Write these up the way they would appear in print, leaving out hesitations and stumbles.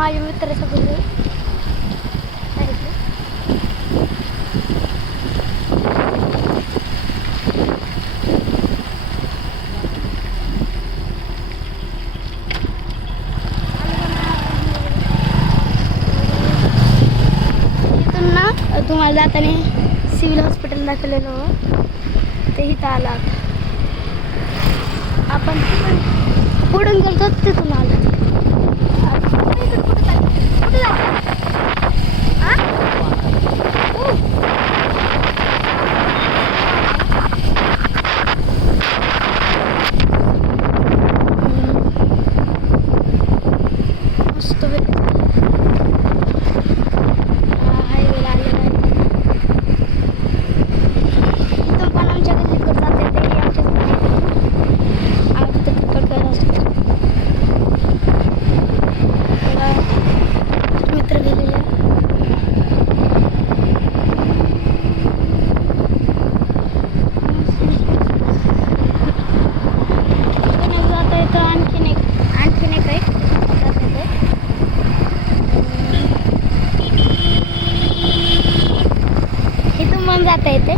माझ्या मित्राचं घर आहे. इथून ना तुम्हाला जाताना सिव्हिल हॉस्पिटल दाखवलेलं ते इथं आलं आता. आपण पुढून गेलो तिथून आलो. कुठे जायचं? मस्त हायवेला आलेला आहे. इथून पण आमच्या गल्लीकडे जाते ते आमच्या आम्ही तिथं क्रिकेट खेळत असतो. मित्र गेलेले जाता येतं. आणखीन एक आहे जाता येतं. इथून पण जाता येते.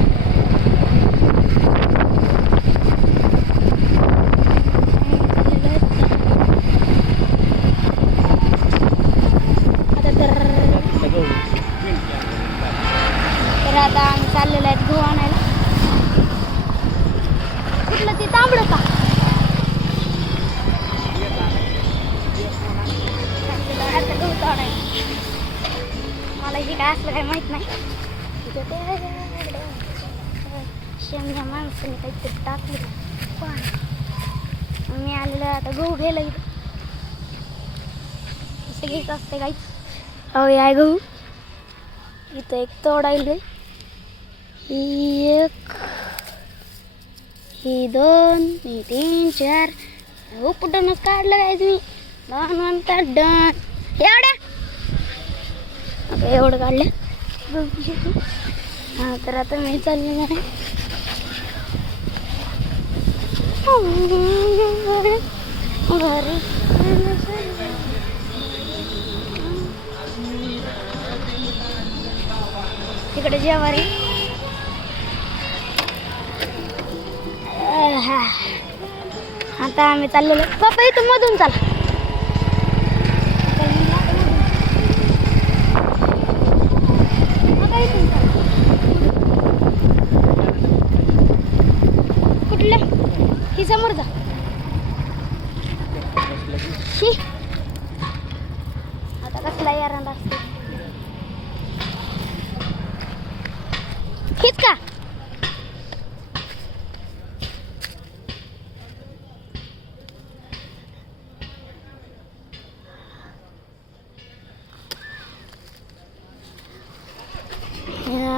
तर आता आम्ही चाललेलो आहेत गहू आणायला. कुठलं ते तांबडं का? आता गहू तोडायला. मला जे काय असलं काही माहीत नाही. शेमच्या माणसाने काहीतरी टाकलं. मी आलेलं आता गहू घ्यायला. इथं असं घ्यायचं असते काहीच. अहो आहे गहू. इथं एक तोडायला. ही एक, ही दोन, ही तीन, चार. उपटूनच काढलं काय तुम्ही. दोन म्हणतात डन. एवढ्या आता एवढं काढलं. हां तर आता मी चाललेलं आहे घरी. तिकडे जेवारी. आता आम्ही चाललेलो. पप्पा इथून मधून चाल. कुठल्या ही समोर जा. आता कसला यारांदा असते हेच का?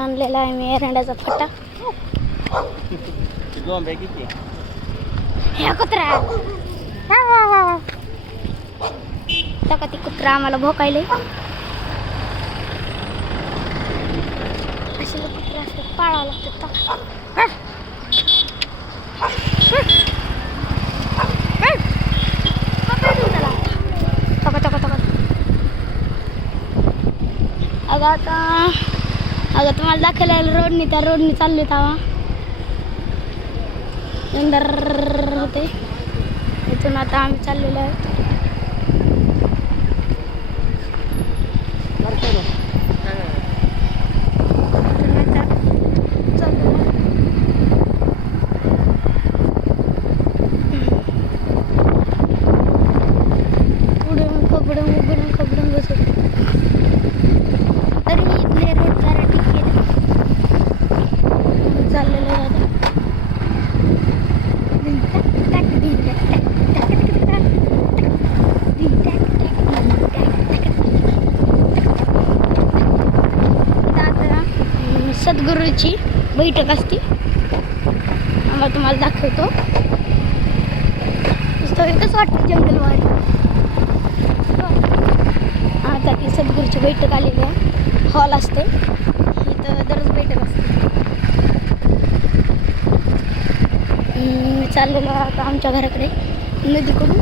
आणलेला आहे मी एरंडाचा फट्टा. ह्या कुत्रा का ती कुत्रा आम्हाला भोकायले. असे कुत्रा असतात पाळावं लागतात. अगं तुम्हाला दाखवल्या रोडनी त्या रोडनी चालले तेव्हा अंदर होते. इथून आता आम्ही चाललेलो आहे. खबडून बसत तरी इथले रोड जरा ठीक केले. चाललेलं आहे आता. सद्गुरूची बैठक असते. आम्हाला तुम्हाला दाखवतो. कसं वाटतं जंगलवाडी. आता ती सद्गुरूची बैठक आलेली आहे. हॉल असते इथं दररोज बैठक असते. चाललेलो आता आमच्या घराकडे नदीकडून.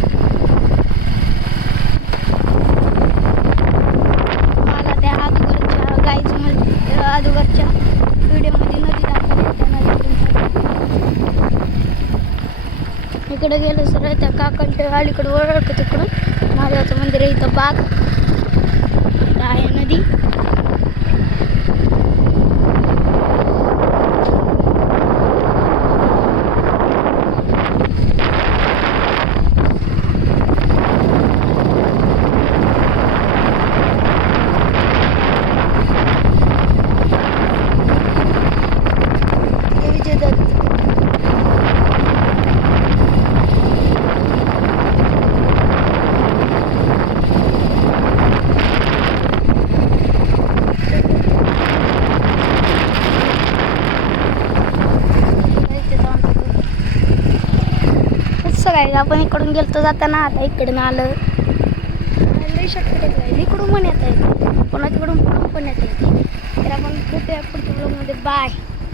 इकडे गेलं सर त्या काकांच्या अलीकडे ओळखतं तिकडून महादेवाचं मंदिर आहे. इथं बाग आहे, नदी. काय आपण इकडून गेलतो जाताना, आता इकडून आलं शॉर्टकट इकडून पण येत आहे, पुन्हा तिकडून पण येत आहे. तर आपण भेटूया पुढच्या व्हिडिओमध्ये. बाय.